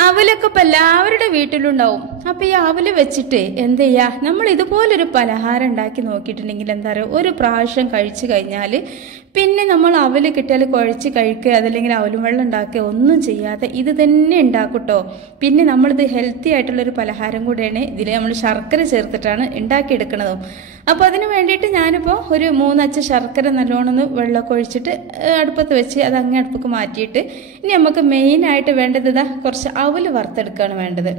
അവലൊക്കെ ഇപ്പം എല്ലാവരുടെ വീട്ടിലുണ്ടാവും. അപ്പം ഈ അവല് വെച്ചിട്ട് എന്ത് ചെയ്യുക, നമ്മൾ ഇതുപോലൊരു പലഹാരം ഉണ്ടാക്കി നോക്കിയിട്ടുണ്ടെങ്കിൽ എന്താ പറയുക, ഒരു പ്രാവശ്യം കഴിച്ചു കഴിഞ്ഞാൽ പിന്നെ നമ്മൾ അവല് കിട്ടിയാൽ കുഴച്ച് കഴിക്കുക, അതല്ലെങ്കിൽ അവലും വെള്ളം ഉണ്ടാക്കുക ഒന്നും ചെയ്യാതെ ഇത് തന്നെ ഉണ്ടാക്കൂട്ടോ. പിന്നെ നമ്മളിത് ഹെൽത്തി ആയിട്ടുള്ളൊരു പലഹാരം കൂടെയാണ്. ഇതിൽ നമ്മൾ ശർക്കര ചേർത്തിട്ടാണ് ഉണ്ടാക്കിയെടുക്കുന്നതും. അപ്പോൾ അതിന് വേണ്ടിയിട്ട് ഞാനിപ്പോൾ ഒരു 3 അച്ച് ശർക്കര നല്ലോണം വെള്ളമൊക്കെ ഒഴിച്ചിട്ട് അടുപ്പത്ത് വെച്ച് അത് അങ്ങേ അടുപ്പൊക്കെ മാറ്റിയിട്ട് ഇനി നമുക്ക് മെയിനായിട്ട് വേണ്ടത് ഇതാ കുറച്ച് അവല് വറുത്തെടുക്കുകയാണ് വേണ്ടത്.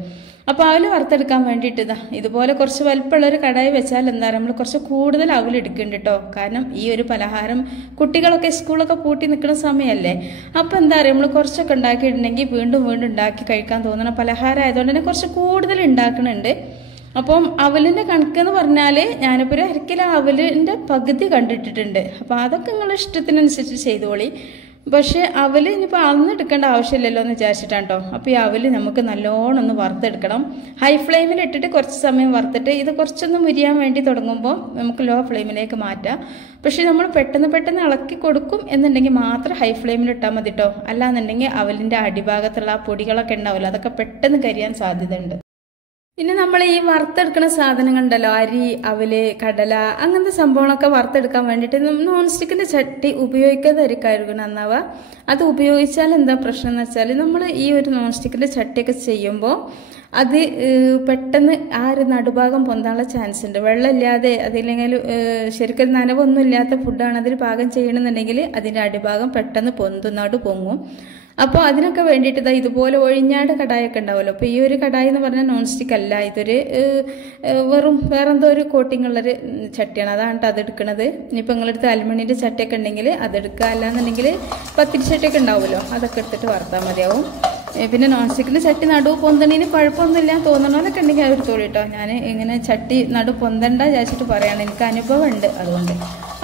അപ്പോൾ അവല് വറുത്തെടുക്കാൻ വേണ്ടിയിട്ട് ഇതാ ഇതുപോലെ കുറച്ച് വലിപ്പമുള്ളൊരു കടായി വെച്ചാൽ എന്താ പറയുക, നമ്മൾ കുറച്ച് കൂടുതൽ അവൽ എടുക്കുന്നുണ്ട് കേട്ടോ. കാരണം ഈ ഒരു പലഹാരം കുട്ടികളൊക്കെ സ്കൂളൊക്കെ പൂട്ടി നിൽക്കുന്ന സമയമല്ലേ. അപ്പോൾ എന്താ പറയുക, നമ്മൾ കുറച്ചൊക്കെ ഉണ്ടാക്കിയിട്ടുണ്ടെങ്കിൽ വീണ്ടും വീണ്ടും ഉണ്ടാക്കി കഴിക്കാൻ തോന്നുന്ന പലഹാരം ആയതുകൊണ്ട് തന്നെ കുറച്ച് കൂടുതൽ ഉണ്ടാക്കുന്നുണ്ട്. അപ്പം അവലിൻ്റെ കണക്കെന്ന് പറഞ്ഞാൽ ഞാനിപ്പോൾ ഒരു 1 കിലോ അവലിൻ്റെ പകുതി കണ്ടിട്ടിട്ടുണ്ട്. അപ്പോൾ അതൊക്കെ നിങ്ങളുടെ ഇഷ്ടത്തിനനുസരിച്ച് ചെയ്തോളി. പക്ഷേ അവൽ ഇനിയിപ്പോൾ അളന്നെടുക്കേണ്ട ആവശ്യമില്ലല്ലോ എന്ന് വിചാരിച്ചിട്ടാണ് കേട്ടോ. അപ്പോൾ ഈ അവൽ നമുക്ക് നല്ലോണം ഒന്ന് വറുത്തെടുക്കണം. ഹൈ ഫ്ലെയിമിൽ ഇട്ടിട്ട് കുറച്ച് സമയം വറുത്തിട്ട് ഇത് കുറച്ചൊന്ന് മുരിയാൻ വേണ്ടി തുടങ്ങുമ്പോൾ നമുക്ക് ലോ ഫ്ലെയിമിലേക്ക് മാറ്റാം. പക്ഷേ നമ്മൾ പെട്ടെന്ന് ഇളക്കി കൊടുക്കും എന്നുണ്ടെങ്കിൽ മാത്രം ഹൈ ഫ്ലെയിമിൽ ഇട്ടാൽ മതി കേട്ടോ. അല്ലാന്നുണ്ടെങ്കിൽ അവലിൻ്റെ അടിഭാഗത്തുള്ള ആ പൊടികളൊക്കെ ഉണ്ടാവില്ല, അതൊക്കെ പെട്ടെന്ന് കരിയാൻ സാധ്യതയുണ്ട്. പിന്നെ നമ്മൾ ഈ വറുത്തെടുക്കുന്ന സാധനങ്ങളുണ്ടല്ലോ, അരി, അവല്, കടല, അങ്ങനത്തെ സംഭവങ്ങളൊക്കെ വറുത്തെടുക്കാൻ വേണ്ടിയിട്ട് നോൺ സ്റ്റിക്കിൻ്റെ ചട്ടി ഉപയോഗിക്കാതായിരിക്കും നന്നാവുക. അത് ഉപയോഗിച്ചാൽ എന്താ പ്രശ്നം എന്ന് വെച്ചാൽ, നമ്മൾ ഈ ഒരു നോൺ സ്റ്റിക്കിൻ്റെ ചട്ടിയൊക്കെ ചെയ്യുമ്പോൾ അത് പെട്ടെന്ന് ആ ഒരു നടുഭാഗം പൊന്താനുള്ള ചാൻസ് ഉണ്ട്. വെള്ളമില്ലാതെ അതില്ലെങ്കിൽ ശരിക്കും നനവൊന്നും ഇല്ലാത്ത ഫുഡാണ് അതിൽ പാകം ചെയ്യണമെന്നുണ്ടെങ്കിൽ അതിൻ്റെ അടിഭാഗം പെട്ടെന്ന് നടു പൊങ്ങും. അപ്പോൾ അതിനൊക്കെ വേണ്ടിയിട്ട് ഇതാ ഇതുപോലെ ഒഴിഞ്ഞാട് കടായൊക്കെ ഉണ്ടാവുമല്ലോ. അപ്പോൾ ഈ ഒരു കടായി എന്ന് പറഞ്ഞാൽ നോൺ സ്റ്റിക്ക് അല്ല, ഇതൊരു വേറെന്തോ ഒരു കോട്ടിംഗ് ഉള്ളൊരു ചട്ടിയാണ്. അതാണ് അതെടുക്കണത്. ഇനിയിപ്പോൾ നിങ്ങളെടുത്ത് അലുമിനിയൻ്റെ ചട്ടിയൊക്കെ ഉണ്ടെങ്കിൽ അതെടുക്കുക, അല്ലാന്നുണ്ടെങ്കിൽ പത്തിരി ചട്ടിയൊക്കെ ഉണ്ടാവുമല്ലോ, അതൊക്കെ എടുത്തിട്ട് വറുത്താൽ മതിയാവും. പിന്നെ നോൺ സ്റ്റിക്കിൻ്റെ ചട്ടി നടുവ് പൊന്തണീന് കുഴപ്പമൊന്നുമില്ല തോന്നണമൊക്കെ ഉണ്ടെങ്കിൽ അത് എടുത്തോളൂ കേട്ടോ. ഞാൻ ഇങ്ങനെ ചട്ടി പൊന്തണ്ട വിചാരിച്ചിട്ട് പറയുകയാണ്, എനിക്ക് അനുഭവം ഉണ്ട് അതുകൊണ്ട്.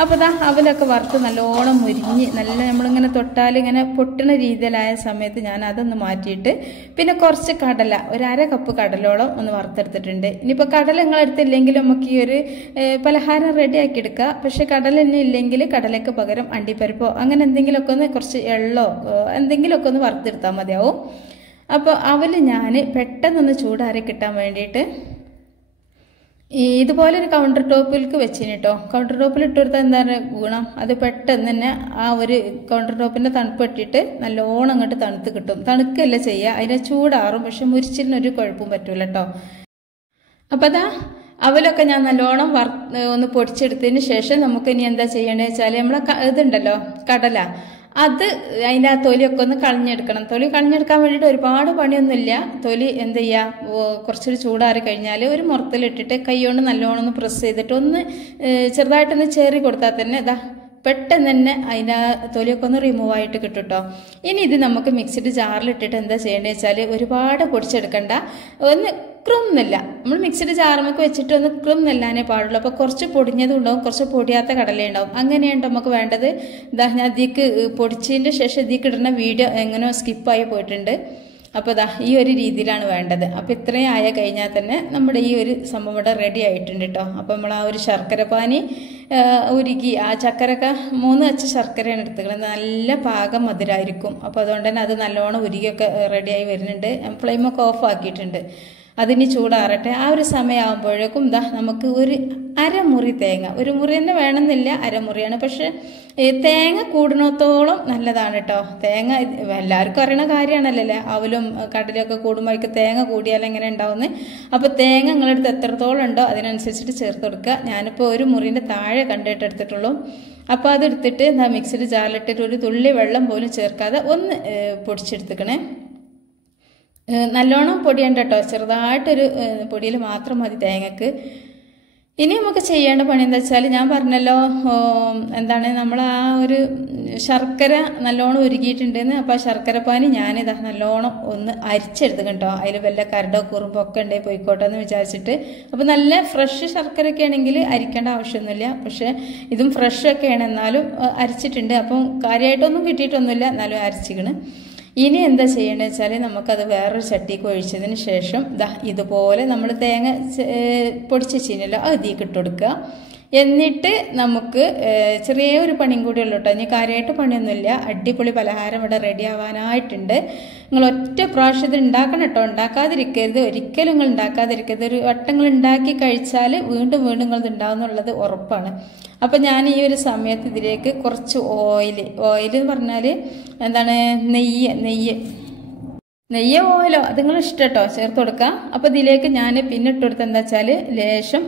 അപ്പോൾ ദാ അവലൊക്കെ വറുത്ത് നല്ലോണം മുരിഞ്ഞ് നല്ല നമ്മളിങ്ങനെ തൊട്ടാൽ ഇങ്ങനെ പൊട്ടുന്ന രീതിയിലായ സമയത്ത് ഞാൻ അതൊന്ന് മാറ്റിയിട്ട് പിന്നെ കുറച്ച് കടല, ഒരു 1/2 കപ്പ് കടലോളം ഒന്ന് വറുത്തെടുത്തിട്ടുണ്ട്. ഇനിയിപ്പോൾ കടല നിങ്ങളെടുത്തില്ലെങ്കിൽ നമുക്ക് ഈ ഒരു പലഹാരം റെഡിയാക്കി എടുക്കുക. പക്ഷേ കടല തന്നെ ഇല്ലെങ്കിൽ കടലയ്ക്ക് പകരം അണ്ടിപ്പരിപ്പോ അങ്ങനെ എന്തെങ്കിലുമൊക്കെ ഒന്ന് കുറച്ച് എള്ളോ എന്തെങ്കിലുമൊക്കെ ഒന്ന് വറുത്തെടുത്താൽ മതിയാവും. അപ്പോൾ അവൽ ഞാൻ പെട്ടെന്നൊന്ന് ചൂടാറി കിട്ടാൻ വേണ്ടിയിട്ട് ഇതുപോലെ ഒരു കൗണ്ടർ ടോപ്പിലേക്ക് വെച്ചിന് കേട്ടോ. കൗണ്ടർ ടോപ്പിൽ ഇട്ട് കൊടുത്താൽ എന്താ ഗുണം, അത് പെട്ടെന്ന് തന്നെ ആ ഒരു കൗണ്ടർ ടോപ്പിൻ്റെ തണുപ്പ് ഇട്ടിട്ട് നല്ലോണം അങ്ങോട്ട് തണുത്ത് കിട്ടും. തണുക്കല്ല ചെയ്യുക, അതിനെ ചൂടാറും. പക്ഷെ മുരിച്ചിലിനൊരു കുഴപ്പവും പറ്റൂല കേട്ടോ. അപ്പം അതാ അവലൊക്കെ ഞാൻ നല്ലോണം ഒന്ന് പൊടിച്ചെടുത്തതിന് ശേഷം നമുക്ക് ഇനി എന്താ ചെയ്യേണ്ടത് വെച്ചാൽ നമ്മളെ ഇതുണ്ടല്ലോ കടല, അത് അതിൻ്റെ ആ തൊലിയൊക്കെ ഒന്ന് കളഞ്ഞെടുക്കണം. തൊലി കളഞ്ഞെടുക്കാൻ വേണ്ടിയിട്ട് ഒരുപാട് പണിയൊന്നുമില്ല. തൊലി എന്ത് ചെയ്യുക, കുറച്ചൊരു ചൂടാറി കഴിഞ്ഞാൽ ഒരു മുറത്തിലിട്ടിട്ട് കൈ കൊണ്ട് നല്ലോണം ഒന്ന് പ്രസ് ചെയ്തിട്ട് ഒന്ന് ചെറുതായിട്ടൊന്ന് ചേറി കൊടുത്താൽ തന്നെ ഇതാ പെട്ടെന്ന് തന്നെ അതിൻ്റെ തൊലിയൊക്കെ ഒന്ന് റിമൂവ് ആയിട്ട് കിട്ടും കേട്ടോ. ഇനി ഇത് നമുക്ക് മിക്സിഡ് ജാറിലിട്ടിട്ട് എന്താ ചെയ്യേണ്ടത് വെച്ചാൽ ഒരുപാട് പൊടിച്ചെടുക്കണ്ട, ഒന്ന് ക്രംന്നില്ല. നമ്മൾ മിക്സിഡ് ജാറുമൊക്കെ വെച്ചിട്ട് ഒന്ന് ക്രംന്നില്ലാനേ പാടുള്ളൂ. അപ്പോൾ കുറച്ച് പൊടിഞ്ഞതും ഉണ്ടാവും, കുറച്ച് പൊടിയാത്ത കടലയുണ്ടാവും. അങ്ങനെയാണ് നമുക്ക് വേണ്ടത്. ഇതാ ഞാൻ ഇതിക്ക് പൊടിച്ചതിൻ്റെ ശേഷം ഇതിക്ക് ഇടുന്ന വീഡിയോ എങ്ങനെയോ സ്കിപ്പായി പോയിട്ടുണ്ട്. അപ്പോൾ ഇതാ ഈ ഒരു രീതിയിലാണ് വേണ്ടത്. അപ്പോൾ ഇത്രയും ആയ കഴിഞ്ഞാൽ തന്നെ നമ്മുടെ ഈ ഒരു സംഭവം ഇവിടെ റെഡി ആയിട്ടുണ്ട് കേട്ടോ. അപ്പോൾ നമ്മൾ ആ ഒരു ശർക്കര പാനി ഉരുക്കി ആ ചക്കരൊക്കെ 3 അച്ച് ശർക്കരയാണ് എടുത്തുക്കുന്നത്. നല്ല പാകം മധുരമായിരിക്കും. അപ്പോൾ അതുകൊണ്ട് തന്നെ അത് നല്ലോണം ഉരുകിയൊക്കെ റെഡിയായി വരുന്നുണ്ട്. ഫ്ലെയിമൊക്കെ ഓഫ് ആക്കിയിട്ടുണ്ട്. അതിന് ചൂടാറട്ടെ. ആ ഒരു സമയമാകുമ്പോഴേക്കും ഇതാ നമുക്ക് ഒരു 1/2 മുറി തേങ്ങ, ഒരു മുറി തന്നെ വേണമെന്നില്ല, 1/2 മുറിയാണ്. പക്ഷെ തേങ്ങ കൂടുന്നത്തോളം നല്ലതാണ് കേട്ടോ. തേങ്ങ എല്ലാവർക്കും അറിയണ കാര്യമാണല്ലോ, അവലും കടലൊക്കെ കൂടുമ്പോഴേക്ക് തേങ്ങ കൂടിയാൽ എങ്ങനെ ഉണ്ടാവുന്നത്. അപ്പോൾ തേങ്ങ നിങ്ങളെടുത്ത് എത്രത്തോളം ഉണ്ടോ അതിനനുസരിച്ചിട്ട് ചേർത്ത് കൊടുക്കുക. ഞാനിപ്പോൾ ഒരു മുറിൻ്റെ താഴെ കണ്ടിട്ട് എടുത്തിട്ടുള്ളൂ. അപ്പോൾ അതെടുത്തിട്ട് മിക്സിഡ് ജാറിലിട്ടിട്ട് ഒരു തുള്ളി വെള്ളം പോലും ചേർക്കാതെ ഒന്ന് പൊടിച്ചെടുത്തിക്കണേ. നല്ലോണം പൊടിയണ്ട കേട്ടോ, ചെറുതായിട്ടൊരു പൊടിയിൽ മാത്രം മതി തേങ്ങക്ക്. ഇനി നമുക്ക് ചെയ്യേണ്ട പണി എന്താ വെച്ചാൽ ഞാൻ പറഞ്ഞല്ലോ എന്താണ് നമ്മൾ ആ ഒരു ശർക്കര നല്ലോണം ഉരുകിയിട്ടുണ്ടെന്ന്. അപ്പോൾ ആ ശർക്കരപ്പാനി ഞാനിതാ നല്ലോണം ഒന്ന് അരിച്ചെടുത്ത് കേട്ടോ. അതിൽ വല്ല കരടോ കുറുമ്പോ ഒക്കെ ഉണ്ടെങ്കിൽ പോയിക്കോട്ടെ എന്ന് വിചാരിച്ചിട്ട്. അപ്പോൾ നല്ല ഫ്രഷ് ശർക്കരയൊക്കെ ആണെങ്കിൽ അരിക്കേണ്ട ആവശ്യമൊന്നുമില്ല. പക്ഷേ ഇതും ഫ്രഷൊക്കെയാണ്, എന്നാലും അരിച്ചിട്ടുണ്ട്. അപ്പം കാര്യമായിട്ടൊന്നും കിട്ടിയിട്ടൊന്നുമില്ല, എന്നാലും അരിച്ചിക്കണ്. ഇനി എന്താ ചെയ്യേണ്ടത് വെച്ചാൽ നമുക്കത് വേറൊരു ചട്ടിക്ക് ഒഴിച്ചതിന് ശേഷം ഇതുപോലെ നമ്മൾ തേങ്ങ പൊടിച്ച് വെച്ചിരുന്നല്ലോ അത് ഇതിലേക്ക് ഇട്ട് കൊടുക്കുക. എന്നിട്ട് നമുക്ക് ചെറിയൊരു പണിയും കൂടി ഉള്ളൂ കേട്ടോ. ഇനി കാര്യമായിട്ട് പണിയൊന്നുമില്ല. അടിപൊളി പലഹാരം ഇവിടെ റെഡി ആവാനായിട്ടുണ്ട്. നിങ്ങൾ ഒറ്റ പ്രാവശ്യത്തിൽ ഉണ്ടാക്കണം കേട്ടോ, ഉണ്ടാക്കാതിരിക്കരുത്, ഒരിക്കലും നിങ്ങൾ ഉണ്ടാക്കാതിരിക്കരുത്. ഒരു വട്ടങ്ങൾ ഉണ്ടാക്കി കഴിച്ചാൽ വീണ്ടും വീണ്ടും നിങ്ങളത് ഉണ്ടാവുന്നുള്ളത് ഉറപ്പാണ്. അപ്പം ഞാൻ ഈ ഒരു സമയത്ത് ഇതിലേക്ക് കുറച്ച് ഓയിൽ എന്ന് പറഞ്ഞാൽ എന്താണ്, നെയ്യോ ഓയിലോ അത് നിങ്ങൾ ഇഷ്ടം കേട്ടോ ചേർത്ത് കൊടുക്കുക. അപ്പോൾ ഇതിലേക്ക് ഞാൻ പിന്നെ ഇട്ട് കൊടുത്തത് എന്താ വെച്ചാൽ ലേശം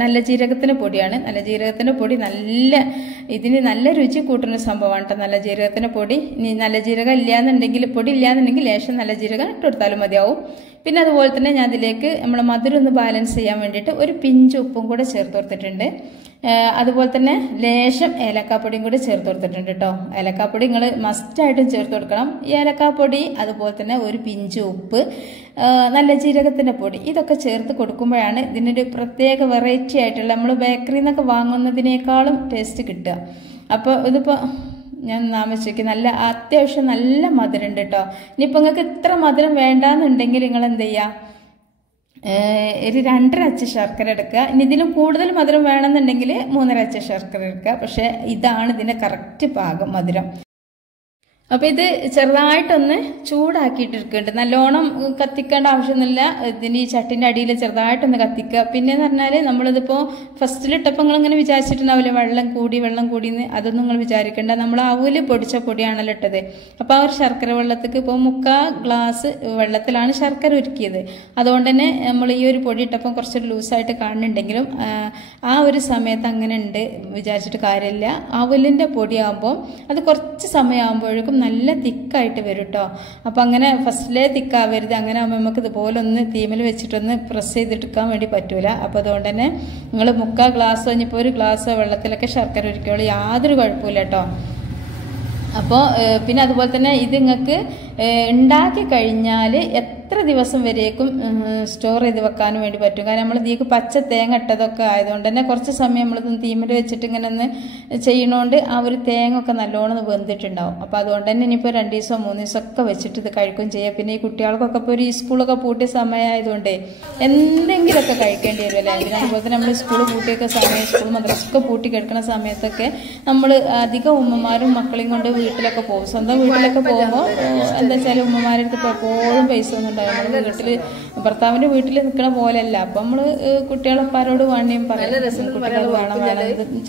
നല്ല ജീരകത്തിൻ്റെ പൊടിയാണ്. നല്ല ജീരകത്തിൻ്റെ പൊടി ഇതിന് നല്ല രുചി കൂട്ടുന്ന സംഭവമാണ് കേട്ടോ നല്ല ജീരകത്തിൻ്റെ പൊടി. ഇനി നല്ല ജീരകം ഇല്ലാന്നുണ്ടെങ്കിൽ, പൊടി ഇല്ലാന്നുണ്ടെങ്കിൽ ലേശം നല്ല ജീരകം ഇട്ട് കൊടുത്താലും മതിയാവും. പിന്നെ അതുപോലെ തന്നെ ഞാൻ ഇതിലേക്ക് നമ്മളെ മധുരം ഒന്ന് ബാലൻസ് ചെയ്യാൻ വേണ്ടിയിട്ട് ഒരു പിഞ്ച് ഉപ്പും കൂടെ ചേർത്ത് കൊടുത്തിട്ടുണ്ട്. അതുപോലെ തന്നെ ലേശം ഏലക്കാപ്പൊടിയും കൂടി ചേർത്ത് കൊടുത്തിട്ടുണ്ട് കേട്ടോ. ഏലക്കാപ്പൊടി നിങ്ങൾ മസ്റ്റായിട്ടും ചേർത്ത് കൊടുക്കണം. ഈ ഏലക്കാപ്പൊടി അതുപോലെ തന്നെ ഒരു പിഞ്ച് ഉപ്പ്, നല്ല ജീരകത്തിൻ്റെ പൊടി, ഇതൊക്കെ ചേർത്ത് കൊടുക്കുമ്പോഴാണ് ഇതിനൊരു പ്രത്യേക വെറൈറ്റി ആയിട്ടുള്ള നമ്മൾ ബേക്കറിയിൽ നിന്നൊക്കെ വാങ്ങുന്നതിനേക്കാളും ടേസ്റ്റ് കിട്ടുക. അപ്പോൾ ഇതിപ്പോൾ ഞാൻ നാമച്ചയ്ക്ക് അത്യാവശ്യം നല്ല മധുരം ഉണ്ട് കേട്ടോ. ഇനിയിപ്പോൾ നിങ്ങൾക്ക് ഇത്ര മധുരം വേണ്ടാന്നുണ്ടെങ്കിൽ നിങ്ങൾ എന്ത് ചെയ്യുക, ഒരു 2.5 അച്ച് ശർക്കര എടുക്കുക. ഇനി ഇതിലും കൂടുതൽ മധുരം വേണമെന്നുണ്ടെങ്കിൽ 3.5 അച്ച് ശർക്കര എടുക്കുക. പക്ഷേ ഇതാണ് ഇതിൻ്റെ കറക്റ്റ് പാകം മധുരം. അപ്പോൾ ഇത് ചെറുതായിട്ടൊന്ന് ചൂടാക്കിയിട്ടിരിക്കുന്നുണ്ട്. നല്ലോണം കത്തിക്കേണ്ട ആവശ്യമൊന്നുമില്ല. ഇതിന് ഈ ചട്ടിൻ്റെ അടിയിൽ ചെറുതായിട്ടൊന്ന് കത്തിക്കുക. പിന്നെയെന്ന് പറഞ്ഞാൽ നമ്മളിതിപ്പോൾ ഫസ്റ്റിലിട്ടപ്പോൾ നിങ്ങളിങ്ങനെ വിചാരിച്ചിട്ടുണ്ടാവില്ലേ വെള്ളം കൂടിയെന്ന്. അതൊന്നും നിങ്ങൾ വിചാരിക്കേണ്ട. നമ്മൾ അവല് പൊടിച്ച പൊടിയാണല്ലോ ഇട്ടത്. അപ്പോൾ ആ ഒരു ശർക്കര വെള്ളത്തേക്ക് ഇപ്പോൾ 3/4 ഗ്ലാസ് വെള്ളത്തിലാണ് ശർക്കര ഉരുക്കിയത്. അതുകൊണ്ട് തന്നെ നമ്മൾ ഈ ഒരു പൊടി ഇട്ടപ്പോൾ കുറച്ചൊരു ലൂസായിട്ട് കാണുന്നുണ്ടെങ്കിലും ആ ഒരു സമയത്ത് അങ്ങനെ ഉണ്ട് വിചാരിച്ചിട്ട് കാര്യമില്ല. അവലിൻ്റെ പൊടിയാകുമ്പോൾ അത് കുറച്ച് സമയമാകുമ്പോഴേക്കും നല്ല തിക്കായിട്ട് വരും കേട്ടോ. അപ്പം അങ്ങനെ ഫസ്റ്റിലേ തിക്കാവരുത്. അങ്ങനെ ആകുമ്പോൾ നമുക്ക് ഇതുപോലെ ഒന്ന് തീമിൽ വെച്ചിട്ടൊന്ന് പ്രസ് ചെയ്തെടുക്കാൻ വേണ്ടി പറ്റൂല. അപ്പോൾ അതുകൊണ്ട് തന്നെ നിങ്ങൾ 3/4 ഗ്ലാസ് കഴിഞ്ഞപ്പോൾ 1 ഗ്ലാസ് വെള്ളത്തിലൊക്കെ ശർക്കര ഉരുക്കിയോളൂ, യാതൊരു കുഴപ്പമില്ല കേട്ടോ. അപ്പോൾ പിന്നെ അതുപോലെ തന്നെ ഇത് നിങ്ങൾക്ക് ഉണ്ടാക്കി കഴിഞ്ഞാൽ എത്ര ദിവസം വരേക്കും സ്റ്റോർ ചെയ്ത് വെക്കാനും വേണ്ടി പറ്റും. കാരണം നമ്മൾ ഇതിലേക്ക് പച്ച തേങ്ങ ഇട്ടതൊക്കെ ആയതുകൊണ്ട് തന്നെ കുറച്ച് സമയം നമ്മളിത് തീമിൽ വെച്ചിട്ട് ഇങ്ങനെ ഒന്ന് ചെയ്യണോണ്ട് ആ ഒരു തേങ്ങ ഒക്കെ നല്ലോണം വെന്തിട്ടുണ്ടാവും. അപ്പോൾ അതുകൊണ്ട് തന്നെ ഇനിയിപ്പോൾ 2 ദിവസമോ 3 ദിവസമൊക്കെ വെച്ചിട്ട് ഇത് കഴിക്കുകയും ചെയ്യാം. പിന്നെ ഈ കുട്ടികൾക്കൊക്കെ ഇപ്പോൾ ഒരു സ്കൂളൊക്കെ പൂട്ടിയ സമയമായതുകൊണ്ട് എന്തെങ്കിലുമൊക്കെ കഴിക്കേണ്ടി വരുമല്ലേ. പിന്നെ അതുപോലെ തന്നെ നമ്മൾ സ്കൂൾ പൂട്ടിയൊക്കെ സമയം, സ്കൂൾ മദ്രസൊക്കെ പൂട്ടി കിടക്കുന്ന സമയത്തൊക്കെ നമ്മൾ അധികം ഉമ്മമാരും മക്കളെയും കൊണ്ട് വീട്ടിലൊക്കെ പോകും. സ്വന്തം വീട്ടിലൊക്കെ പോകുമ്പോൾ എന്താ വെച്ചാൽ ഉമ്മമാരുടെ അടുത്ത് എപ്പോഴും പൈസ ഒന്നും ഉണ്ടാവും. നമ്മൾ വീട്ടിൽ ഭർത്താവിൻ്റെ വീട്ടിൽ നിൽക്കണ പോലെയല്ല. അപ്പം നമ്മൾ കുട്ടികളെപ്പാരോട് വേണ്ടിയും പറയും കുട്ടികൾ വേണം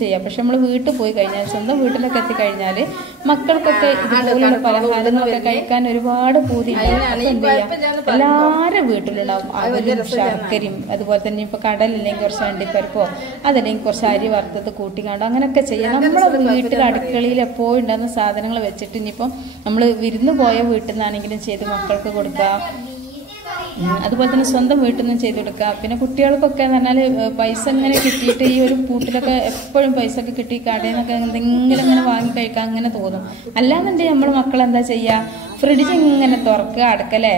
ചെയ്യാം. പക്ഷെ നമ്മൾ വീട്ടിൽ പോയി കഴിഞ്ഞാൽ, സ്വന്തം വീട്ടിലൊക്കെ എത്തിക്കഴിഞ്ഞാൽ മക്കൾക്കൊക്കെ ഇതുപോലുള്ള പലഹാരങ്ങളൊക്കെ കഴിക്കാൻ ഒരുപാട് പൂതി ഉണ്ടാവും. അപ്പം എന്ത് ചെയ്യാം, എല്ലാവരും വീട്ടിലുണ്ടാവും അവലും ശർക്കരയും. അതുപോലെ തന്നെ ഇപ്പോൾ കടലില്ലെങ്കിൽ കുറച്ച് അണ്ടിപ്പരിപ്പോ അതല്ലെങ്കിൽ കുറച്ച് അരി വറുത്തത് കൂട്ടിക്കാണ്ടോ അങ്ങനെയൊക്കെ ചെയ്യാം. നമ്മളെ വീട്ടിൽ അടുക്കളയിൽ എപ്പോഴും ഉണ്ടാകുന്ന സാധനങ്ങൾ വെച്ചിട്ട് ഇനിയിപ്പം നമ്മൾ വിരുന്ന് പോയ വീട്ടിൽ നിന്നാണെങ്കിലും ചെയ്ത് മക്കൾക്ക് കൊടുക്കുക. അതുപോലെ തന്നെ സ്വന്തം വീട്ടിൽ നിന്നും ചെയ്ത് കൊടുക്കുക. പിന്നെ കുട്ടികൾക്കൊക്കെ എന്ന് പറഞ്ഞാൽ പൈസ ഇങ്ങനെ കിട്ടിയിട്ട് ഈ ഒരു പൂട്ടിലൊക്കെ എപ്പോഴും പൈസ ഒക്കെ കിട്ടി കടയിൽ നിന്നൊക്കെ എന്തെങ്കിലും ഇങ്ങനെ വാങ്ങി കഴിക്കാൻ അങ്ങനെ തോന്നും. അല്ലാന്നുണ്ടെങ്കിൽ നമ്മൾ മക്കളെന്താ ചെയ്യുക, ഫ്രിഡ്ജ് ഇങ്ങനെ തുറക്കുക, അടക്കല്ലേ.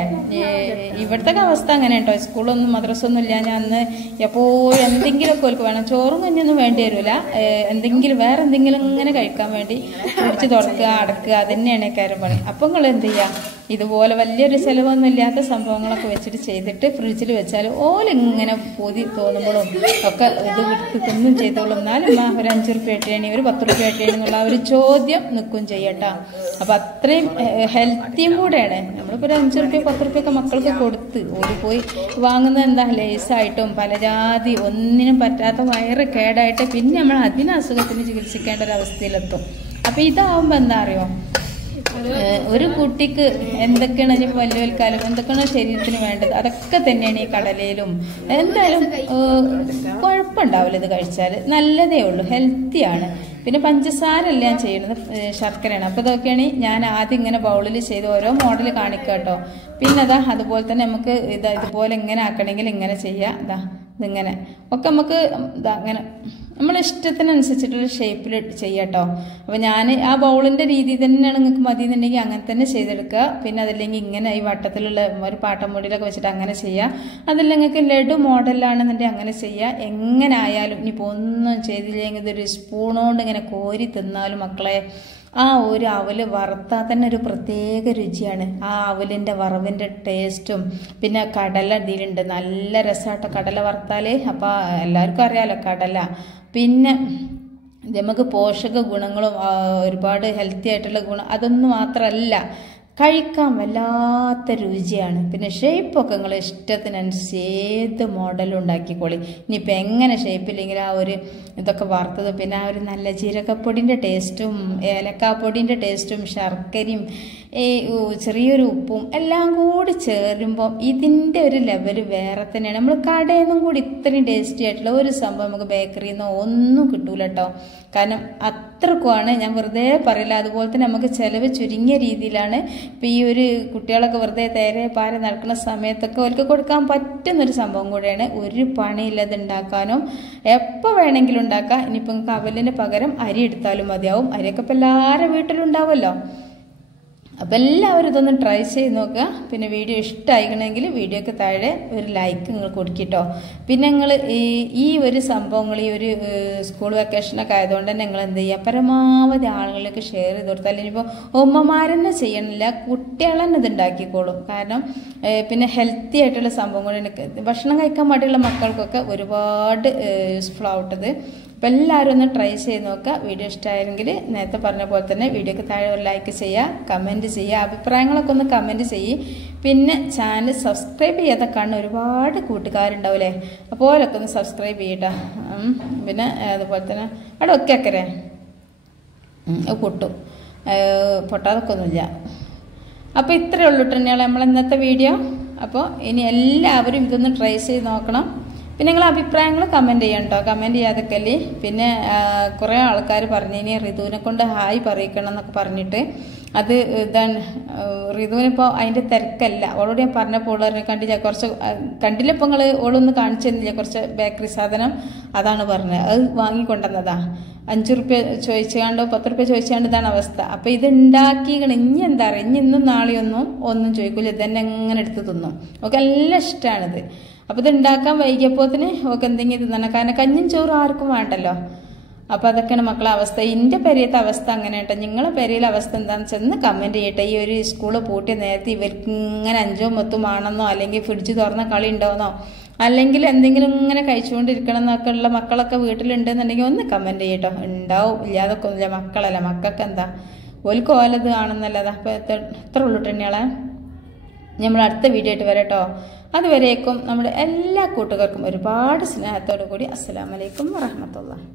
ഇവിടുത്തെ അവസ്ഥ അങ്ങനെ കേട്ടോ. സ്കൂളൊന്നും മദ്രസൊന്നും ഇല്ല. ഞാൻ അന്ന് എപ്പോഴും എന്തെങ്കിലുമൊക്കെ ഓർക്ക് വേണം. ചോറും കഞ്ഞൊന്നും വേണ്ടി വരില്ല. വേറെ എന്തെങ്കിലും ഇങ്ങനെ കഴിക്കാൻ വേണ്ടി ഫ്രിഡ്ജ് തുറക്കുക, അടക്കുക, അതന്നെയാണ് കാര്യം പണി. അപ്പം നിങ്ങൾ എന്ത് ചെയ്യുക, ഇതുപോലെ വലിയൊരു ചിലവൊന്നും ഇല്ലാത്ത സംഭവങ്ങളൊക്കെ വെച്ചിട്ട് ചെയ്തിട്ട് ഫ്രിഡ്ജിൽ വെച്ചാൽ ഓലിങ്ങനെ പൊതി തോന്നുമ്പോഴും ഒക്കെ ഇത് വിട്ട് തിന്നും ചെയ്തോളും. എന്നാലും ഒരു 5 റുപ്യ ഇട്ടേണി, ഒരു 10 റുപ്യ ഇട്ടേണി എന്നുള്ള ഒരു ചോദ്യം നിൽക്കും ചെയ്യട്ടോ. അപ്പം അത്രയും ഹെൽത്തിയും കൂടെയാണ്. നമ്മളിപ്പോൾ ഒരു 5 റുപ്യ 10 റുപ്യൊക്കെ മക്കൾക്ക് കൊടുത്ത് ഓടി പോയി വാങ്ങുന്നത് എന്താ, ലേസായിട്ടും പലജാതി ഒന്നിനും പറ്റാത്ത വയറ് കേടായിട്ട് പിന്നെ നമ്മൾ അതിന് അസുഖത്തിന് ചികിത്സിക്കേണ്ട ഒരു അവസ്ഥയിലെത്തും. അപ്പം ഇതാവുമ്പോൾ എന്താ അറിയോ, ഒരു കുട്ടിക്ക് എന്തൊക്കെയാണ് ഇനിയിപ്പോൾ വലിയവൽക്കാലം എന്തൊക്കെയാണ് ശരീരത്തിന് വേണ്ടത് അതൊക്കെ തന്നെയാണ് ഈ കടലയിലും. എന്തായാലും കുഴപ്പമുണ്ടാവില്ല ഇത് കഴിച്ചാൽ, നല്ലതേ ഉള്ളൂ, ഹെൽത്തിയാണ്. പിന്നെ പഞ്ചസാരല്ല ഞാൻ ചെയ്യുന്നത്, ശർക്കരയാണ്. അപ്പോൾ ഇതൊക്കെയാണ് ഞാൻ ആദ്യം ഇങ്ങനെ ബൗളിൽ ചെയ്ത് ഓരോ മോഡൽ കാണിക്കുക കേട്ടോ. പിന്നെ അതാ അതുപോലെ തന്നെ നമുക്ക് ഇതുപോലെ ഇങ്ങനെ ആക്കണമെങ്കിൽ ഇങ്ങനെ ചെയ്യാം. ഇതിങ്ങനെ ഒക്കെ നമുക്ക് അങ്ങനെ നമ്മൾ ഇഷ്ടത്തിനനുസരിച്ചിട്ടുള്ള ഷേപ്പിൽ ചെയ്യാം കേട്ടോ. അപ്പോൾ ഞാൻ ആ ബൗളിൻ്റെ രീതി തന്നെയാണ് നിങ്ങൾക്ക് മതി എന്നുണ്ടെങ്കിൽ അങ്ങനെ തന്നെ ചെയ്തെടുക്കുക. പിന്നെ അതല്ലെങ്കിൽ ഇങ്ങനെ ഈ വട്ടത്തിലുള്ള ഒരു പാട്ടമുടിയിലൊക്കെ വെച്ചിട്ട് അങ്ങനെ ചെയ്യുക. അതല്ല നിങ്ങൾക്ക് ലഡു മോഡലാണെന്നുണ്ടെങ്കിൽ അങ്ങനെ ചെയ്യുക. എങ്ങനെ ആയാലും ഇനിയിപ്പോൾ ഒന്നും ചെയ്തില്ലെങ്കിൽ ഇതൊരു സ്പൂണോണ്ട് ഇങ്ങനെ കോരി തിന്നാലും മക്കളെ ആ ഒരു അവല് വറുത്താൽ തന്നെ ഒരു പ്രത്യേക രുചിയാണ്. ആ അവലിൻ്റെ വറവിൻ്റെ ടേസ്റ്റും പിന്നെ കടല ഇതിലുണ്ട്, നല്ല രസമായിട്ട് കടല വറുത്താൽ. അപ്പോൾ എല്ലാവർക്കും അറിയാമല്ലോ കടല. പിന്നെ നമുക്ക് പോഷക ഗുണങ്ങളും ഒരുപാട് ഹെൽത്തി ആയിട്ടുള്ള ഗുണം അതൊന്നും മാത്രമല്ല, കഴിക്കാൻ വല്ലാത്ത രുചിയാണ്. പിന്നെ ഷേപ്പൊക്കെ നിങ്ങൾ ഇഷ്ടത്തിനനുസരിച്ച് ഏത് മോഡലും ഉണ്ടാക്കിക്കോളി. ഇനിയിപ്പോൾ എങ്ങനെ ഷേപ്പില്ലെങ്കിൽ ആ ഒരു ഇതൊക്കെ വറുത്തത്, പിന്നെ ആ ഒരു നല്ല ജീരകപ്പൊടിൻ്റെ ടേസ്റ്റും ഏലക്കാപ്പൊടിൻ്റെ ടേസ്റ്റും ശർക്കരയും ചെറിയൊരു ഉപ്പും എല്ലാം കൂടി ചേരുമ്പോൾ ഇതിൻ്റെ ഒരു ലെവൽ വേറെ തന്നെയാണ്. നമ്മൾ കടയിൽ നിന്നും കൂടി ഇത്രയും ടേസ്റ്റി ആയിട്ടുള്ള ഒരു സംഭവം നമുക്ക് ബേക്കറിയിൽ നിന്ന് ഒന്നും കിട്ടൂല കേട്ടോ. കാരണം അത്രക്കുമാണ്, ഞാൻ വെറുതെ പറയില്ല. അതുപോലെ തന്നെ നമുക്ക് ചിലവ് ചുരുങ്ങിയ രീതിയിലാണ്. ഇപ്പം ഈ ഒരു കുട്ടികളൊക്കെ വെറുതെ തേരെ പാര നടക്കുന്ന സമയത്തൊക്കെ അവർക്ക് കൊടുക്കാൻ പറ്റുന്നൊരു സംഭവം കൂടെയാണ്. ഒരു പണിയില്ലത് ഉണ്ടാക്കാനും എപ്പോൾ വേണമെങ്കിലും ഉണ്ടാക്കാം. ഇനിയിപ്പോൾ നിങ്ങൾക്ക് അവലിന് പകരം അരി എടുത്താലും മതിയാവും. അരിയൊക്കെ ഇപ്പം എല്ലാവരുടെ വീട്ടിലുണ്ടാവുമല്ലോ. അപ്പോൾ എല്ലാവരും ഇതൊന്ന് ട്രൈ ചെയ്ത് നോക്കുക. പിന്നെ വീഡിയോ ഇഷ്ടമായിക്കണമെങ്കിൽ വീഡിയോക്ക് താഴെ ഒരു ലൈക്ക് നിങ്ങൾ കൊടുക്കിട്ടോ. പിന്നെ നിങ്ങൾ ഈ ഒരു സംഭവങ്ങൾ ഈ ഒരു സ്കൂൾ വെക്കേഷനൊക്കെ ആയതുകൊണ്ട് തന്നെ നിങ്ങൾ എന്ത് ചെയ്യുക, പരമാവധി ആളുകളിലേക്ക് ഷെയർ ചെയ്ത് കൊടുത്താൽ ഇനിയിപ്പോൾ ഉമ്മമാരെന്നെ ചെയ്യണില്ല, കുട്ടികൾ തന്നെ ഇത് ഉണ്ടാക്കിക്കോളും. കാരണം പിന്നെ ഹെൽത്തി ആയിട്ടുള്ള സംഭവം കൂടെ ഭക്ഷണം കഴിക്കാൻ വേണ്ടിയുള്ള മക്കൾക്കൊക്കെ ഒരുപാട് യൂസ്ഫുൾ ആവട്ടത്. അപ്പോൾ എല്ലാവരും ഒന്ന് ട്രൈ ചെയ്ത് നോക്കുക. വീഡിയോ ഇഷ്ടമായെങ്കിൽ നേരത്തെ പറഞ്ഞ പോലെ തന്നെ വീഡിയോക്ക് താഴെ ഒരു ലൈക്ക് ചെയ്യുക, കമൻറ്റ് ചെയ്യുക, അഭിപ്രായങ്ങളൊക്കെ ഒന്ന് കമൻറ്റ് ചെയ്യും. പിന്നെ ചാനൽ സബ്സ്ക്രൈബ് ചെയ്യാതെ കാണുന്ന ഒരുപാട് കൂട്ടുകാരുണ്ടാവില്ലേ, അപ്പോൾ ഓരൊക്കെ ഒന്ന് സബ്സ്ക്രൈബ് ചെയ്യട്ടോ. പിന്നെ അതുപോലെ തന്നെ അവിടെ ഒക്കെ അക്കരെ പൊട്ടും, പൊട്ടാതൊക്കെ ഒന്നുമില്ല. അപ്പോൾ ഇത്രയേ ഉള്ളൂ തന്നെയാണ് നമ്മൾ ഇന്നത്തെ വീഡിയോ. അപ്പോൾ ഇനി എല്ലാവരും ഇതൊന്ന് ട്രൈ ചെയ്ത് നോക്കണം. പിന്നെ നിങ്ങൾ അഭിപ്രായങ്ങൾ കമൻറ്റ് ചെയ്യണം കേട്ടോ, കമൻറ്റ് ചെയ്യാതൊക്കെയല്ലേ. പിന്നെ കുറേ ആൾക്കാർ പറഞ്ഞു ഇനി ഋതുവിനെ കൊണ്ട് ഹായ് പറയിക്കണം എന്നൊക്കെ പറഞ്ഞിട്ട്. അത് ഇതാണ്, ഋതുവിനിപ്പോൾ അതിൻ്റെ തിരക്കല്ല. അവളോട് ഞാൻ പറഞ്ഞപ്പോൾ കണ്ടില്ല, കുറച്ച് കണ്ടില്ല. ഇപ്പോൾ നിങ്ങൾ ഓളൊന്ന് കാണിച്ചു തന്നില്ല കുറച്ച് ബേക്കറി സാധനം, അതാണ് പറഞ്ഞത്. അത് വാങ്ങിക്കൊണ്ടുവന്നതാ. 5 റുപ്യ ചോദിച്ചാണ്ടോ 10 റുപ്യ ചോദിച്ചാണ്ട് ഇതാണ് അവസ്ഥ. അപ്പോൾ ഇത് ഉണ്ടാക്കിക്കണം. ഇനി എന്താ പറയുക, ഇനി ഇന്നും നാളെയൊന്നും ഒന്നും ചോദിക്കില്ല, ഇതന്നെ എങ്ങനെ എടുത്ത് തിന്നും. ഒക്കെ എല്ലാം ഇഷ്ടമാണിത്. അപ്പോൾ ഇത് ഉണ്ടാക്കാൻ വൈകിയപ്പോത്തിന് ഒക്കെ എന്തെങ്കിലും തിന്നണം. കാരണം കഞ്ഞും ചോറും ആർക്കും വേണ്ടല്ലോ. അപ്പോൾ അതൊക്കെയാണ് മക്കളെ അവസ്ഥ. എൻ്റെ പെരയത്തെ അവസ്ഥ അങ്ങനെ കേട്ടോ. നിങ്ങളെ പെരയിലെ അവസ്ഥ എന്താണെന്ന് ചെന്ന് കമൻറ്റ് ചെയ്യട്ടെ. ഈ ഒരു സ്കൂൾ പൂട്ടിയ നേരത്തെ ഇവർക്ക് ഇങ്ങനെ 5 10 ആണെന്നോ, അല്ലെങ്കിൽ ഫ്രിഡ്ജ് തുറന്ന കളി ഉണ്ടോന്നോ, അല്ലെങ്കിൽ എന്തെങ്കിലും ഇങ്ങനെ കഴിച്ചുകൊണ്ടിരിക്കണം എന്നൊക്കെ ഉള്ള മക്കളൊക്കെ വീട്ടിലുണ്ടെന്നുണ്ടെങ്കിൽ ഒന്ന് കമൻറ്റ് ചെയ്യട്ടോ. ഉണ്ടാവും, ഇല്ലാതൊക്കെ ഒന്നുമില്ല. മക്കളല്ല, മക്കൾക്ക് എന്താ ഓൽക്ക് ഓലത് ആണെന്നല്ലതാ. അപ്പോൾ എത്ര ഉള്ളൂ തന്നെയാളെ. നമ്മൾ അടുത്ത വീഡിയോ ആയിട്ട് വരാം കേട്ടോ. അതുവരേക്കും നമ്മുടെ എല്ലാ കൂട്ടുകാർക്കും ഒരുപാട് സ്നേഹത്തോടു കൂടി അസ്സലാമു അലൈക്കും വറഹ്മത്തുള്ളാഹി.